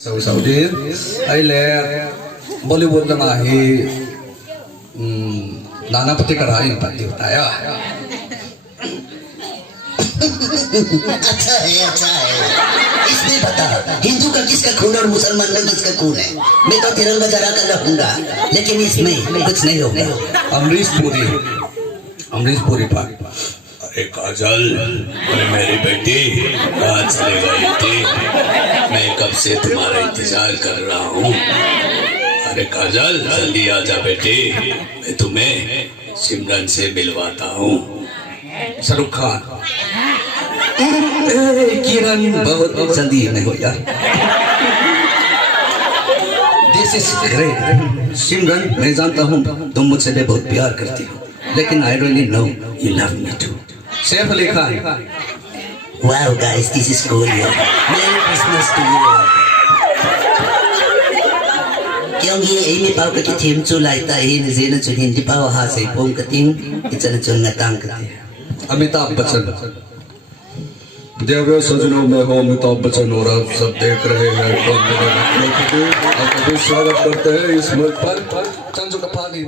Saudi ai le Bollywood na mahi Nana Patekar in pati होता है अच्छा है इसमें बता हिंदू का किसका खून और मुसलमान का किसका खून है। मैं तो तिरंगा जरा कर रहूंगा लेकिन इसमें कुछ नहीं होगा। अमरीश पुरी पार्ट। अरे काजल, अरे मेरी बेटी कहाँ चले गई थी? मैं कब से तुम्हारा इंतजार कर रहा हूँ। अरे काजल जल्दी आजा बेटी, मैं तुम्हें सिमरन से मिलवाता हूँ। शाहरुख खान किरण बहुत जल्दी नहीं हो यार। This is great. सिमरन मैं जानता हूँ तुम मुझसे भी बहुत प्यार करती हो, लेकिन I really know you love me too. Saif Ali Khan. Wow guys, this is Korea. Merry Christmas to you. Kyonggi Amy Pao ka thim chu lai ta hin zena chu hindi pa ha sai pom ka ting ichana chu ngatang ka te. Amitabh Bachchan. देव्य सजनों में हो अमिताभ बच्चन और आप सब देख रहे हैं तो आपका स्वागत करते हैं इस मंच पर। चंद्र का पानी